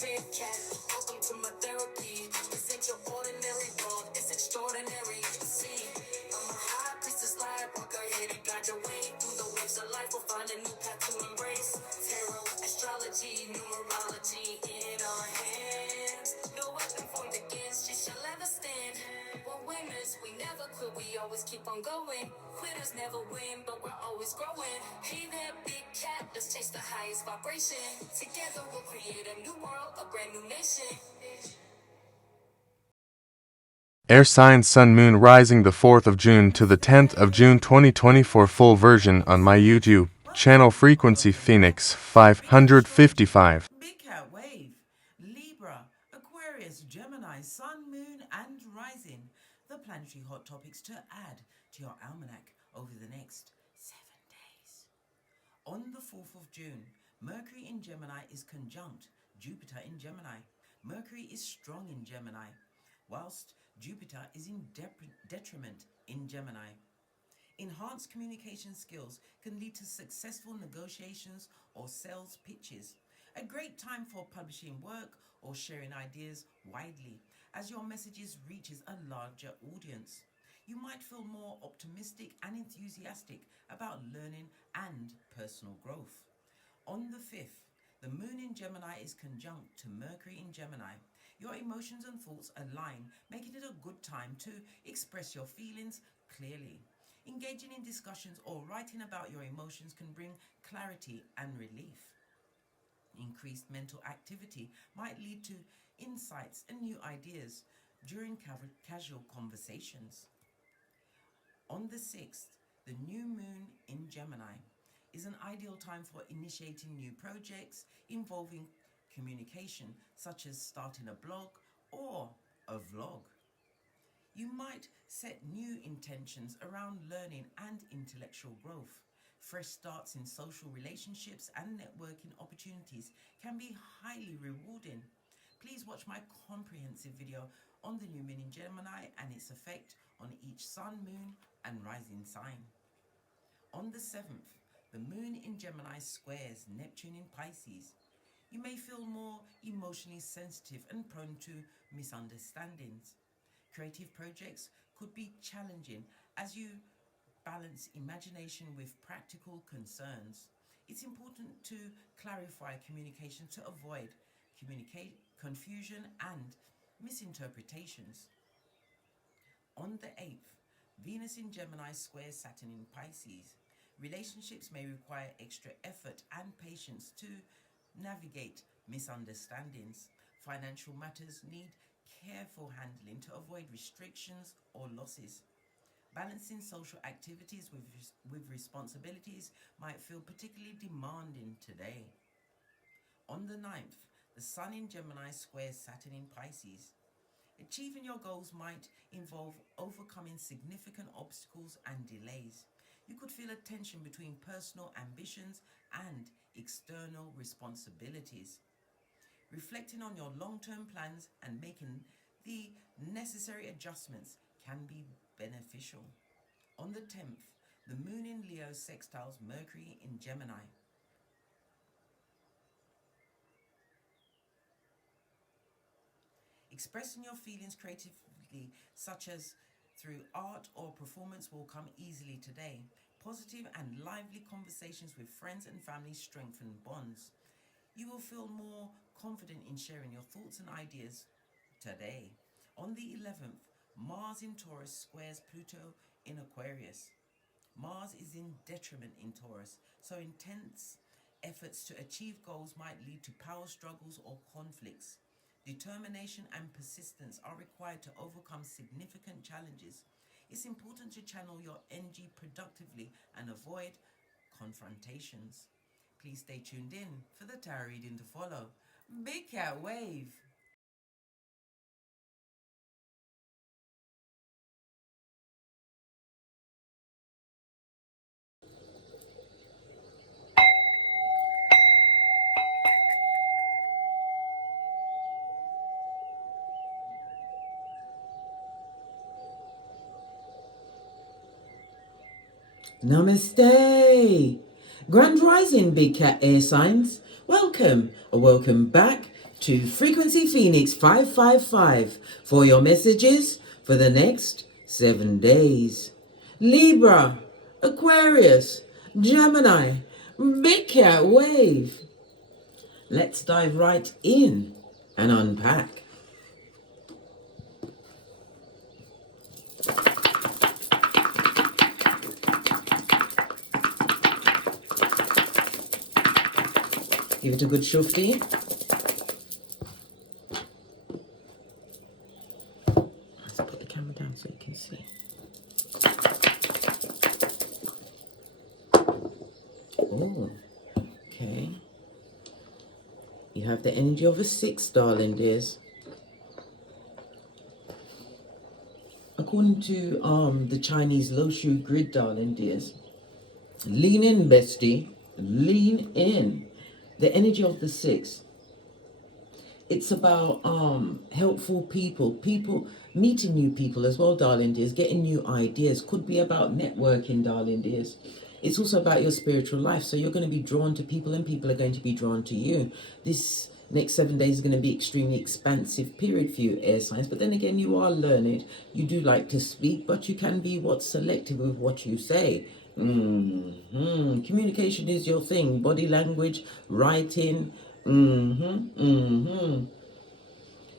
big cat. Welcome to my therapy. This ain't your ordinary world, it's extraordinary. See, I'm a high priestess light walker here to guide your way through the waves of life. We'll find a new path to embrace. Tarot, astrology, numerology in our hands. No weapon formed against you shall ever stand. We're winners, we never quit, we always keep on going. Quitters never win, but we're always growing. Hey there, big cat, let's chase the highest vibration. Together we'll create a new world, a brand new nation. Air signs Sun Moon rising the 4th of June to the 10th of June 2024. Full version on my YouTube channel. Frequency Phoenix 555. Big Cat Wave, Libra, Aquarius, Gemini, Sun, Moon and Rising. The planetary hot topics to add to your almanac over the next 7 days. On the 4th of June, Mercury in Gemini is conjunct Jupiter in Gemini. Mercury is strong in Gemini, whilst Jupiter is in detriment in Gemini. Enhanced communication skills can lead to successful negotiations or sales pitches. A great time for publishing work or sharing ideas widely as your messages reaches a larger audience. You might feel more optimistic and enthusiastic about learning and personal growth. On the 5th, the Moon in Gemini is conjunct to Mercury in Gemini. Your emotions and thoughts align, making it a good time to express your feelings clearly. Engaging in discussions or writing about your emotions can bring clarity and relief. Increased mental activity might lead to insights and new ideas during casual conversations. On the 6th, the new moon in Gemini is an ideal time for initiating new projects involving communication, such as starting a blog or a vlog. You might set new intentions around learning and intellectual growth. Fresh starts in social relationships and networking opportunities can be highly rewarding. Please watch my comprehensive video on the new moon in Gemini and its effect on each sun, moon and rising sign. On the 7th, the moon in Gemini squares Neptune in Pisces. You may feel more emotionally sensitive and prone to misunderstandings. Creative projects could be challenging as you balance imagination with practical concerns. It's important to clarify communication to avoid confusion and misinterpretations. On the 8th, Venus in Gemini squares Saturn in Pisces. Relationships may require extra effort and patience to navigate misunderstandings. Financial matters need careful handling to avoid restrictions or losses. Balancing social activities with responsibilities might feel particularly demanding today. On the 9th, the Sun in Gemini squares Saturn in Pisces. Achieving your goals might involve overcoming significant obstacles and delays. You could feel a tension between personal ambitions and external responsibilities. Reflecting on your long-term plans and making the necessary adjustments can be beneficial. On the 10th, the moon in Leo sextiles Mercury in Gemini. Expressing your feelings creatively, such as through art or performance, will come easily today. Positive and lively conversations with friends and family strengthen bonds. You will feel more confident in sharing your thoughts and ideas today. On the 11th, Mars in Taurus squares Pluto in Aquarius. Mars is in detriment in Taurus, so intense efforts to achieve goals might lead to power struggles or conflicts. Determination and persistence are required to overcome significant challenges. It's important to channel your energy productively and avoid confrontations. Please stay tuned in for the tarot reading to follow. Big Cat Wave. Namaste! Grand Rising, Big Cat Air Signs. Welcome or welcome back to Frequency Phoenix 555 for your messages for the next 7 days. Libra, Aquarius, Gemini, Big Cat Wave. Let's dive right in and unpack. Give it a good shufti. Let's put the camera down so you can see. Oh, okay. You have the energy of a 6, darling dears. According to the Chinese Lo Shu grid, darling dears, lean in, bestie. Lean in. The energy of the 6. It's about helpful people, meeting new people as well, darling dears, getting new ideas. Could be about networking, darling dears. It's also about your spiritual life. So you're going to be drawn to people and people are going to be drawn to you. This next 7 days is going to be extremely expansive period for you, air signs. But then again, you are learned. You do like to speak, but you can be selective with what you say. Communication is your thing. Body language, writing.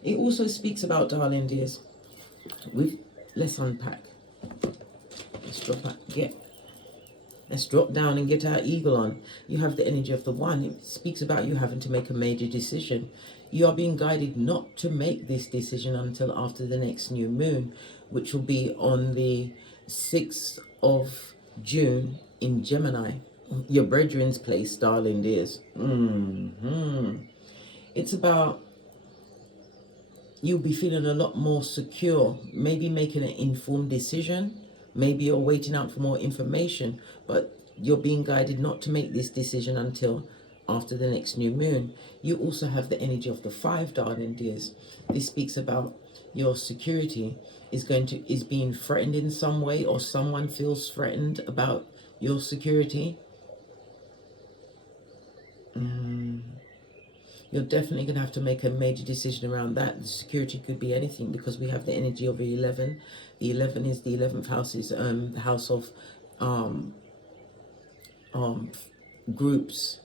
It also speaks about, darling dears, let's unpack. Let's drop down and get our eagle on. You have the energy of the 1. It speaks about you having to make a major decision. You are being guided not to make this decision until after the next new moon, which will be on the 6th of June in Gemini. Your brethren's place, darling dears. It's about you'll be feeling a lot more secure, maybe making an informed decision. Maybe you're waiting out for more information, but you're being guided not to make this decision until after the next new moon. You also have the energy of the 5, darling dears. This speaks about your security is being threatened in some way, or someone feels threatened about your security. You're definitely going to have to make a major decision around that. The security could be anything, because we have the energy of the 11. The 11 is the 11th house, is the house of groups,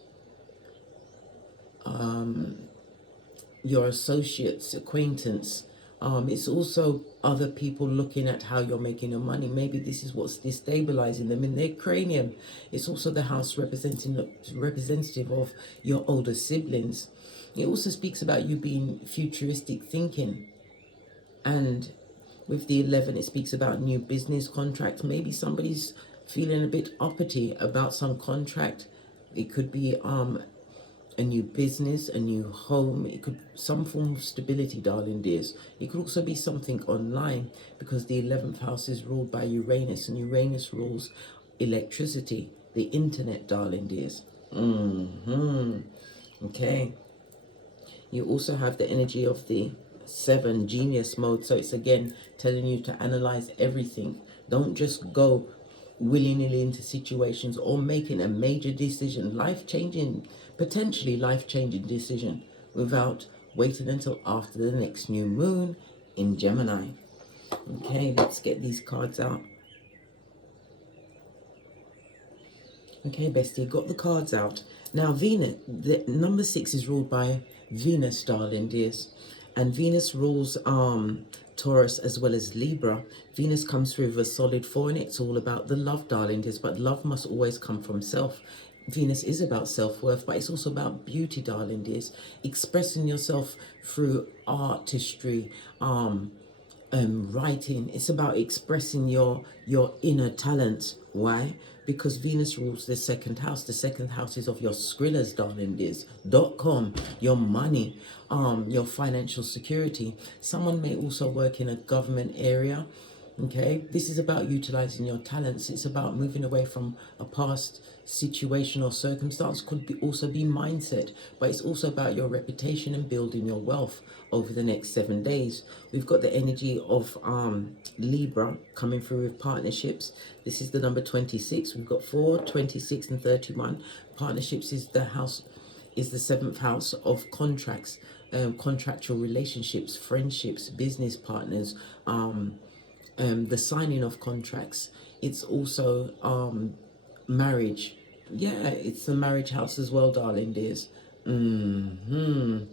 your associates, acquaintance. It's also other people looking at how you're making your money. Maybe this is what's destabilizing them in their cranium. It's also the house representative of your older siblings. It also speaks about you being futuristic thinking. And with the 11, it speaks about new business contracts. Maybe somebody's feeling a bit uppity about some contract. It could be a new business, a new home. It could some form of stability, darling dears. It could also be something online, because the 11th house is ruled by Uranus, and Uranus rules electricity, the internet, darling dears. Okay. You also have the energy of the 7, genius mode. So it's again telling you to analyze everything. Don't just go willy-nilly into situations or making a major decision, potentially life-changing decision, without waiting until after the next new moon in Gemini. Okay, let's get these cards out. Okay, bestie, got the cards out. Now, Venus, the number 6 is ruled by Venus, darling dears. And Venus rules Taurus as well as Libra. Venus comes through with a solid 4, and it's all about the love, darling dears. But love must always come from self. Venus is about self-worth, but it's also about beauty, darling dears. Expressing yourself through artistry, writing. It's about expressing your inner talents. Why? Because Venus rules the 2nd house. The 2nd house is of your Skrillers, darling dears. .com, your money, your financial security. Someone may also work in a government area. Okay, this is about utilizing your talents. It's about moving away from a past situation or circumstance. Also be mindset, but it's also about your reputation and building your wealth over the next 7 days. We've got the energy of Libra coming through with partnerships. This is the number 26. We've got 4, 26, and 31. Partnerships is the house is the 7th house of contracts, contractual relationships, friendships, business partners, the signing of contracts. It's also marriage. Yeah, it's the marriage house as well, darling dears. The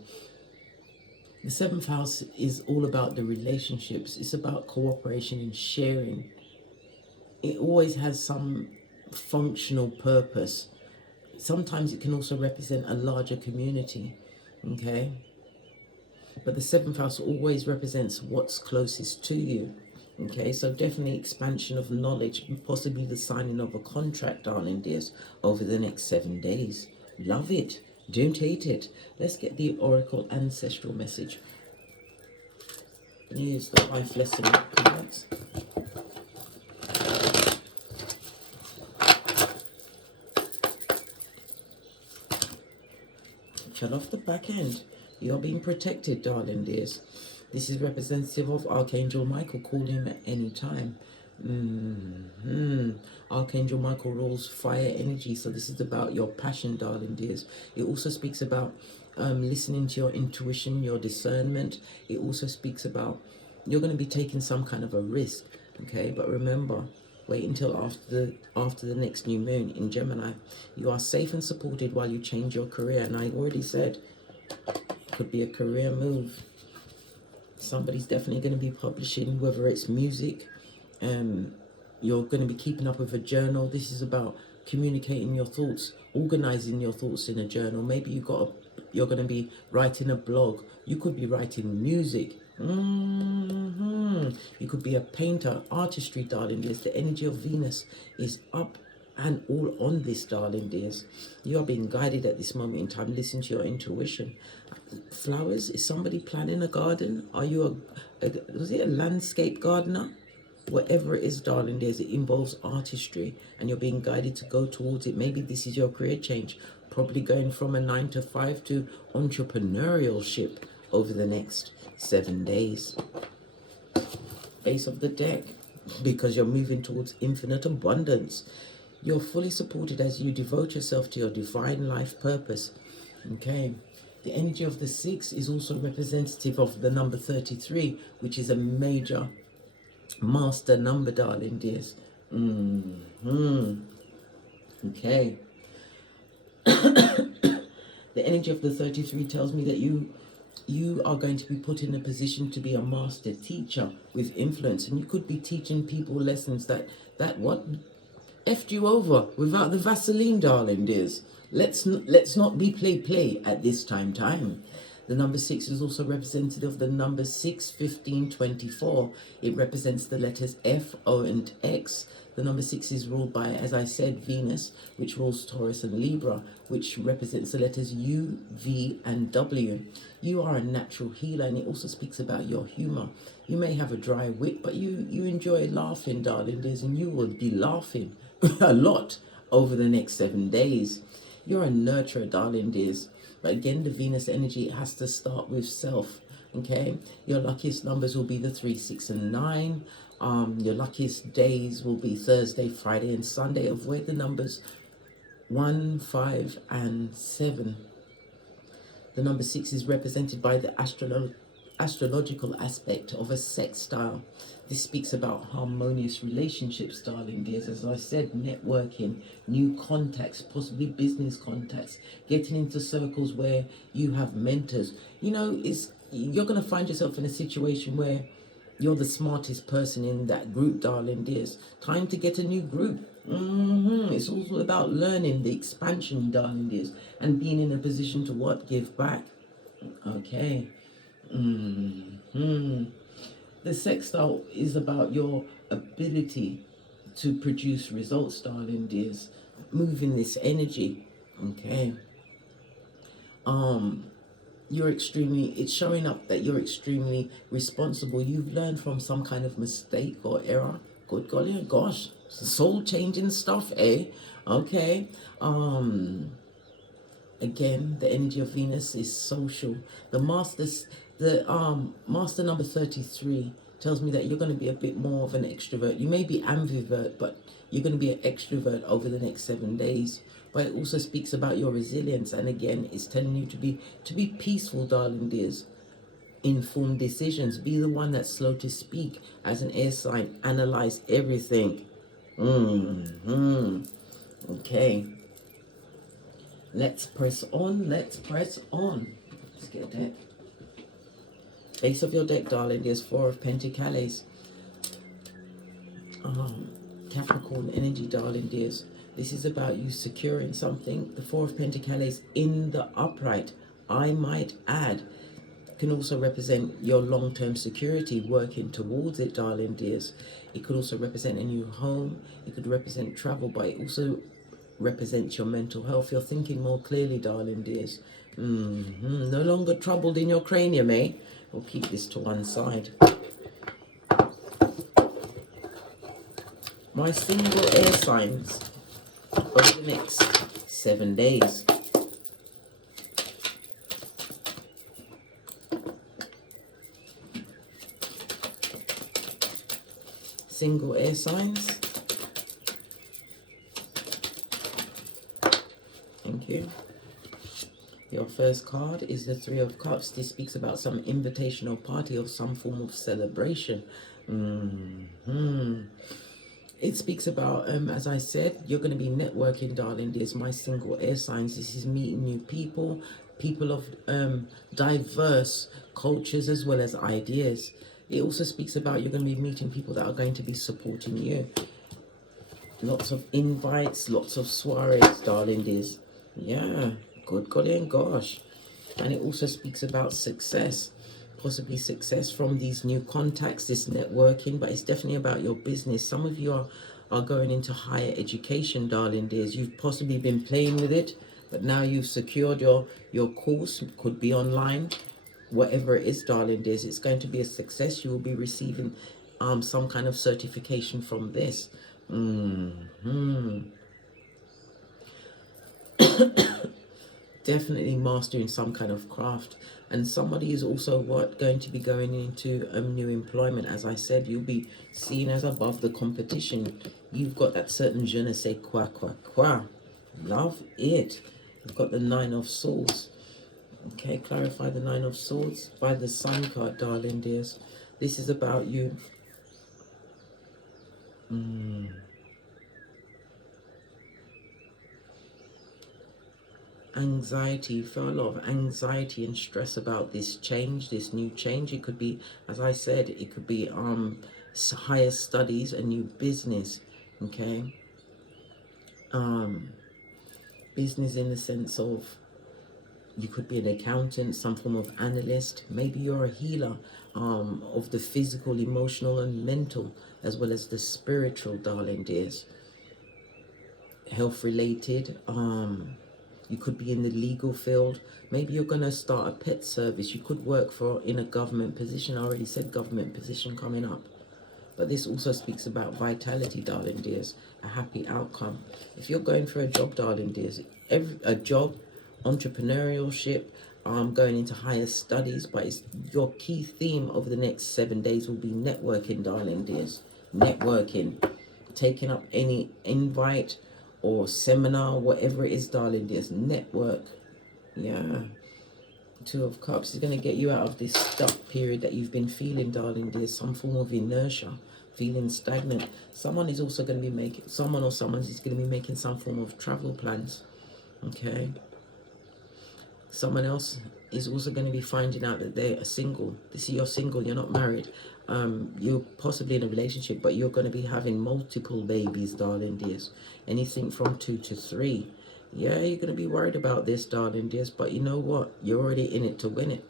7th house is all about the relationships. It's about cooperation and sharing. It always has some functional purpose. Sometimes it can also represent a larger community, okay? But the 7th house always represents what's closest to you, okay? So definitely expansion of knowledge, possibly the signing of a contract, darling dears, over the next 7 days. Love it. Don't hate it. Let's get the Oracle Ancestral message. Here's the life lesson cards. Shut off the back end. You're being protected, darling dears. This is representative of Archangel Michael. Call him at any time. Archangel Michael rules fire energy, so this is about your passion, darling dears. It also speaks about listening to your intuition, your discernment. It also speaks about you're going to be taking some kind of a risk, okay? But remember, wait until after the next new moon in Gemini. You are safe and supported while you change your career. And I already said, it could be a career move. Somebody's definitely going to be publishing, whether it's music. You're going to be keeping up with a journal. This is about communicating your thoughts, organizing your thoughts in a journal. Maybe you're going to be writing a blog. You could be writing music. You could be a painter, artistry, darling dears. The energy of Venus is up and all on this, darling dears. You are being guided at this moment in time. Listen to your intuition. Flowers, is somebody planning a garden? Are you was it a landscape gardener? Whatever it is, darling dears, it involves artistry and you're being guided to go towards it. Maybe this is your career change, probably going from a 9 to 5 to entrepreneurship over the next 7 days. Base of the deck, because you're moving towards infinite abundance. You're fully supported as you devote yourself to your divine life purpose. Okay. The energy of the 6 is also representative of the number 33, which is a major master number, darling dears. Okay. The energy of the 33 tells me that you are going to be put in a position to be a master teacher with influence, and you could be teaching people lessons that what effed you over without the Vaseline, darling dears. Let's not be play at this time. The number 6 is also representative of the number 6, 15, 24. It represents the letters F, O, and X. The number 6 is ruled by, as I said, Venus, which rules Taurus and Libra, which represents the letters U, V, and W. You are a natural healer, and it also speaks about your humor. You may have a dry wit, but you enjoy laughing, darling dears, and you will be laughing a lot over the next 7 days. You're a nurturer, darling dears. But again, the Venus energy, it has to start with self, okay? Your luckiest numbers will be the 3, 6, and 9. Your luckiest days will be Thursday, Friday, and Sunday. Avoid the numbers 1, 5, and 7. The number 6 is represented by the astrological aspect of a sextile. This speaks about harmonious relationships, darling dears. As I said, networking, new contacts, possibly business contacts, getting into circles where you have mentors. You know, you're going to find yourself in a situation where you're the smartest person in that group, darling dears. Time to get a new group. It's also about learning, the expansion, darling dears, and being in a position to what? Give back. Okay. The sextile is about your ability to produce results, darling dears. Moving this energy. Okay. It's showing up that you're extremely responsible. You've learned from some kind of mistake or error. Good golly, gosh, soul changing stuff, eh? Okay. Again, the energy of Venus is social. The master number 33 tells me that you're going to be a bit more of an extrovert. You may be ambivert, but you're going to be an extrovert over the next 7 days. but it also speaks about your resilience. And again, it's telling you to be peaceful, darling dears. Informed decisions. Be the one that's slow to speak. As an air sign, analyze everything. Okay. Let's press on. Let's press on. Let's get that. Base of your deck, darling. There's 4 of Pentacles. Capricorn energy, darling dears. This is about you securing something. The 4 of Pentacles in the upright, I might add, can also represent your long-term security, working towards it, darling dears. It could also represent a new home. It could represent travel, but it also represents your mental health. You're thinking more clearly, darling dears. No longer troubled in your cranium, eh? We'll keep this to one side. My single air signs over the next 7 days. Single air signs. Thank you. Your first card is the 3 of Cups. This speaks about some invitational party or some form of celebration. It speaks about, as I said, you're going to be networking, darling. There's my single air signs. This is meeting new people, people of diverse cultures as well as ideas. It also speaks about you're going to be meeting people that are going to be supporting you. Lots of invites, lots of soirees, darling dears. Yeah, good golly and gosh. And it also speaks about success. Possibly success from these new contacts, this networking, but it's definitely about your business. Some of you are going into higher education, darling dears. You've possibly been playing with it, but now you've secured your course. It could be online, whatever it is, darling dears. It's going to be a success. You will be receiving some kind of certification from this. Definitely mastering some kind of craft. And somebody is also going to be going into new employment. As I said, you'll be seen as above the competition. You've got that certain je ne sais quoi. Love it. You've got the 9 of Swords. Okay, clarify the 9 of Swords by the Sun card, darling dears. This is about you. Anxiety. You feel a lot of anxiety and stress about this change, this new change. It could be, as I said, it could be higher studies, a new business. Okay, business in the sense of you could be an accountant, some form of analyst. Maybe you're a healer of the physical, emotional and mental, as well as the spiritual, darling dears. Health related. You could be in the legal field. Maybe you're going to start a pet service. You could work in a government position. I already said government position coming up. But this also speaks about vitality, darling dears. A happy outcome. If you're going for a job, darling dears, a job, entrepreneurship, going into higher studies. But your key theme over the next 7 days will be networking, darling dears. Networking. Taking up any invite or seminar, whatever it is, darling dears. Network. Yeah. 2 of Cups is going to get you out of this stuck period that you've been feeling, darling dears. Some form of inertia, feeling stagnant. Someone is also going to be making, someone's going to be making some form of travel plans. Okay. Someone else is also going to be finding out that they are single. This is you're single, you're not married. You're possibly in a relationship, but you're going to be having multiple babies, darling dears. Anything from 2 to 3. Yeah, you're going to be worried about this, darling dears, but you know what? You're already in it to win it.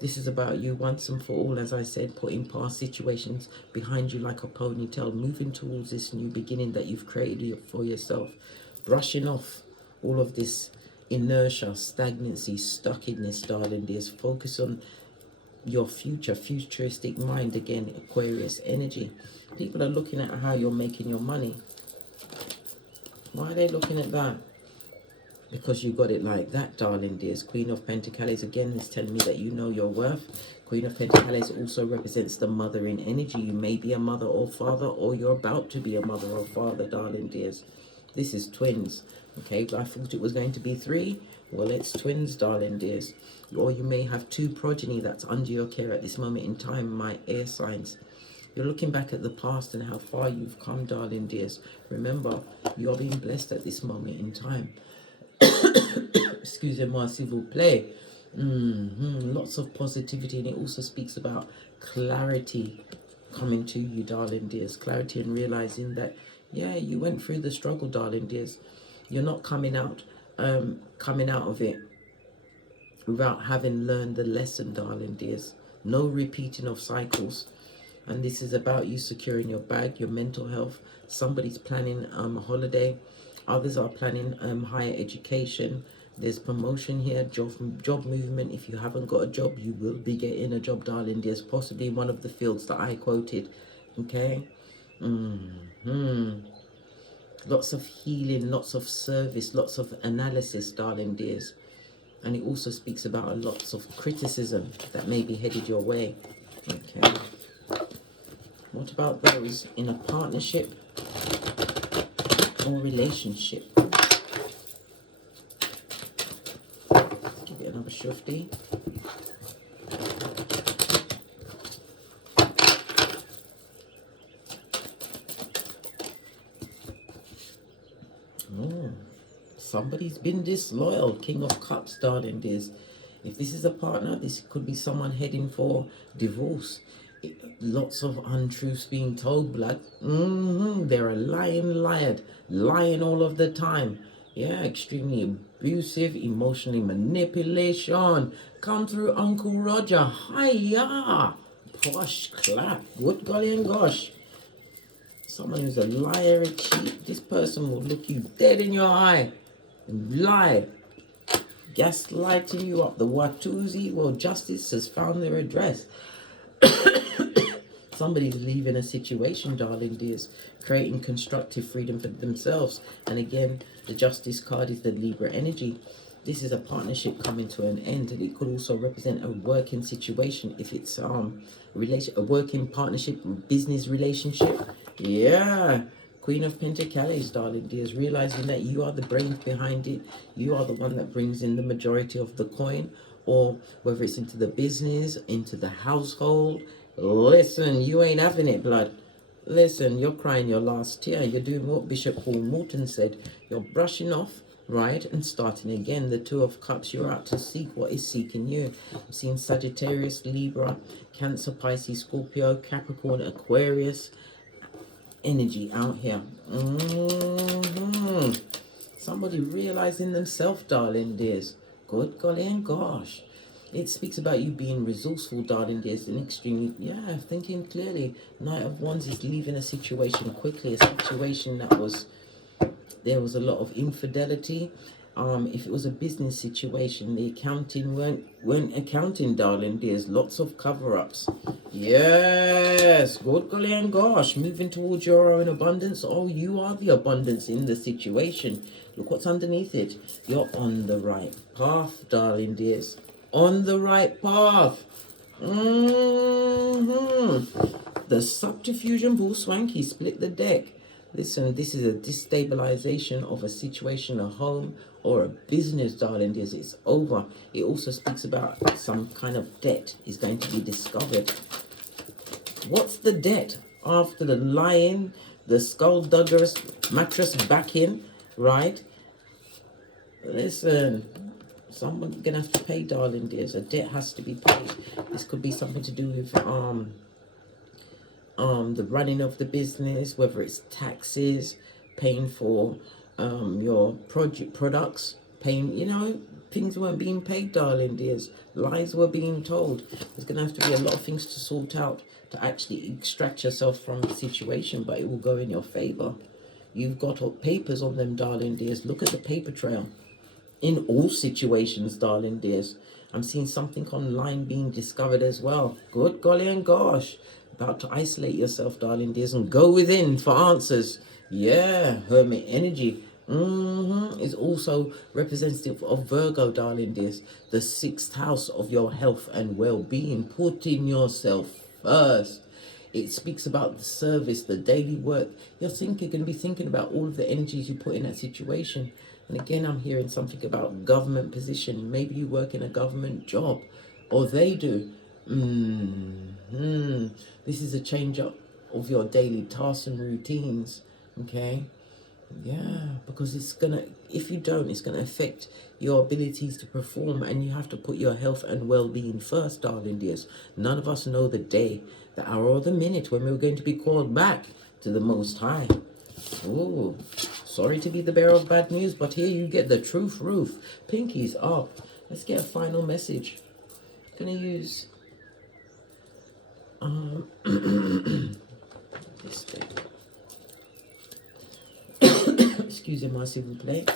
This is about you once and for all, as I said, putting past situations behind you like a ponytail, moving towards this new beginning that you've created for yourself. Brushing off all of this inertia, stagnancy, stuckedness, darling dears. Focus on your future, futuristic mind. Again, Aquarius energy. People are looking at how you're making your money. Why are they looking at that? Because you got it like that, darling dears. Queen of Pentacles again is telling me that you know your worth. Queen of Pentacles also represents the mothering energy. You may be a mother or father, or you're about to be a mother or father, darling dears. This is twins. Okay, I thought it was going to be 3. Well, it's twins, darling dears. Or you may have 2 progeny that's under your care at this moment in time, my air signs. You're looking back at the past and how far you've come, darling dears. Remember, you're being blessed at this moment in time. Excusez-moi, s'il vous plaît. Lots of positivity, and it also speaks about clarity coming to you, darling dears. Clarity and realizing that, yeah, you went through the struggle, darling dears. You're not coming out of it without having learned the lesson, darling dears. No repeating of cycles. And this is about you securing your bag, your mental health. Somebody's planning a holiday. Others are planning higher education. There's promotion here, job movement. If you haven't got a job, you will be getting a job, darling. There's possibly one of the fields that I quoted. Okay? Lots of healing, lots of service, lots of analysis, darling dears. And it also speaks about lots of criticism that may be headed your way. Okay. What about those in a partnership or relationship? Give it another shufti. Somebody's been disloyal. King of Cups, darling dears. If this is a partner, this could be someone heading for divorce. Lots of untruths being told, blood. They're a lying all of the time. Yeah, extremely abusive, emotionally manipulation. Come through, Uncle Roger. Hiya. Posh clap. Good golly and gosh. Someone who's a liar, a cheat. This person will look you dead in your eye and lie. Gaslighting you up the Watusi. Well, justice has found their address. Somebody's leaving a situation, darling dears, creating constructive freedom for themselves. And again, the Justice card is the Libra energy. This is a partnership coming to an end, and it could also represent a working situation if it's a working partnership, business relationship. Yeah. Queen of Pentacles, darling dears, realizing that you are the brains behind it. You are the one that brings in the majority of the coin, or whether it's into the business, into the household. Listen, you ain't having it, blood. Listen, you're crying your last tear. You're doing what Bishop Paul Morton said. You're brushing off, right, and starting again. The Two of Cups, you're out to seek what is seeking you. I'm seeing Sagittarius, Libra, Cancer, Pisces, Scorpio, Capricorn, Aquarius energy out here. Somebody realizing themselves, darling dears. Good golly and gosh. It speaks about you being resourceful, darling dears, and extremely, thinking clearly. Knight of Wands is leaving a situation quickly, a situation that there was a lot of infidelity. If it was a business situation, the accounting weren't accounting, darling dears. Lots of cover-ups. Yes, good golly and gosh, moving towards your own abundance. Oh, you are the abundance in the situation. Look what's underneath it. You're on the right path, darling dears. On the right path. The subterfusion bull swanky split the deck. Listen, this is a destabilization of a situation, a home or a business, darling dears. It's over. It also speaks about some kind of debt is going to be discovered. What's the debt? After the lying, the skulldugger's mattress backing, right? Listen, someone's gonna have to pay, darling dears. A debt has to be paid. This could be something to do with the running of the business, whether it's taxes, paying for your products, paying, things weren't being paid, darling dears. Lies were being told. There's gonna have to be a lot of things to sort out to actually extract yourself from the situation, but it will go in your favor. You've got papers on them, darling dears. Look at the paper trail. In all situations, darling dears. I'm seeing something online being discovered as well. Good golly and gosh. About to isolate yourself, darling dears, and go within for answers. Yeah, hermit energy. Is also representative of Virgo, darling dears. The 6th house of your health and well-being. Putting yourself first. It speaks about the service, the daily work. You're going to be thinking about all of the energies you put in that situation. And again, I'm hearing something about government position. Maybe you work in a government job, or they do. This is a change up of your daily tasks and routines. Okay. Yeah, because it's gonna, if you don't, it's gonna affect your abilities to perform, and you have to put your health and well-being first, darling dears. None of us know the day, the hour, or the minute when we're going to be called back to the Most High. Oh, sorry to be the bearer of bad news, but here you get the truth, Ruth. Pinkies up. Let's get a final message. Gonna use this thing. Excusez-moi, s'il vous plaît.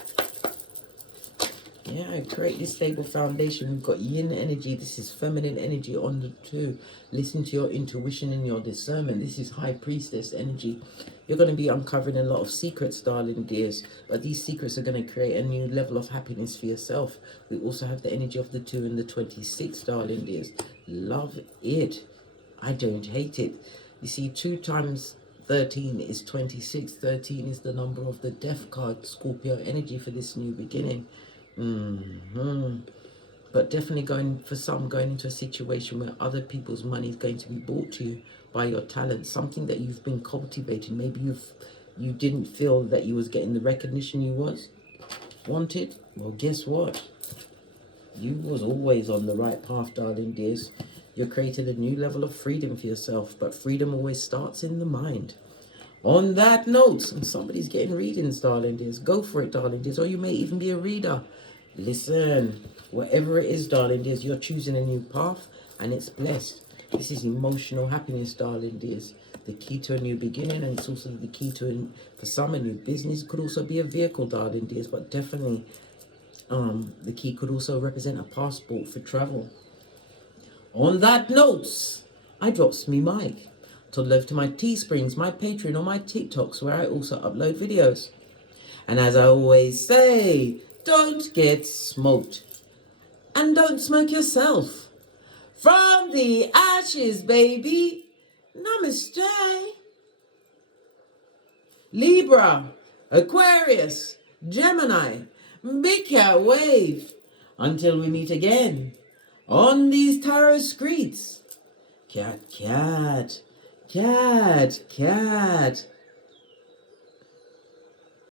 Yeah, create this stable foundation. We've got yin energy. This is feminine energy on the two. Listen to your intuition and your discernment. This is high priestess energy. You're going to be uncovering a lot of secrets, darling dears. But these secrets are going to create a new level of happiness for yourself. We also have the energy of the 2 and the 26, darling dears. Love it. I don't hate it. You see, 2 times 13 is 26. 13 is the number of the death card, Scorpio energy for this new beginning. But definitely going into a situation where other people's money is going to be brought to you by your talent, something that you've been cultivating. Maybe you didn't feel that you was getting the recognition you wanted. Well, guess what? You was always on the right path, darling dears. You're creating a new level of freedom for yourself, but freedom always starts in the mind. On that note, and somebody's getting readings, darling dears, go for it, darling dears, or you may even be a reader. Listen, whatever it is, darling dears, you're choosing a new path, and it's blessed. This is emotional happiness, darling dears. The key to a new beginning, and it's also the key to, for some, a new business. Could also be a vehicle, darling dears, but definitely the key could also represent a passport for travel. On that note, I drops me mic. To love to my Teesprings, my Patreon, or my TikToks, where I also upload videos. And as I always say, don't get smoked. And don't smoke yourself. From the ashes, baby. Namaste. Libra, Aquarius, Gemini, big cat wave. Until we meet again on these tarot streets. Cat, cat, cat, cat.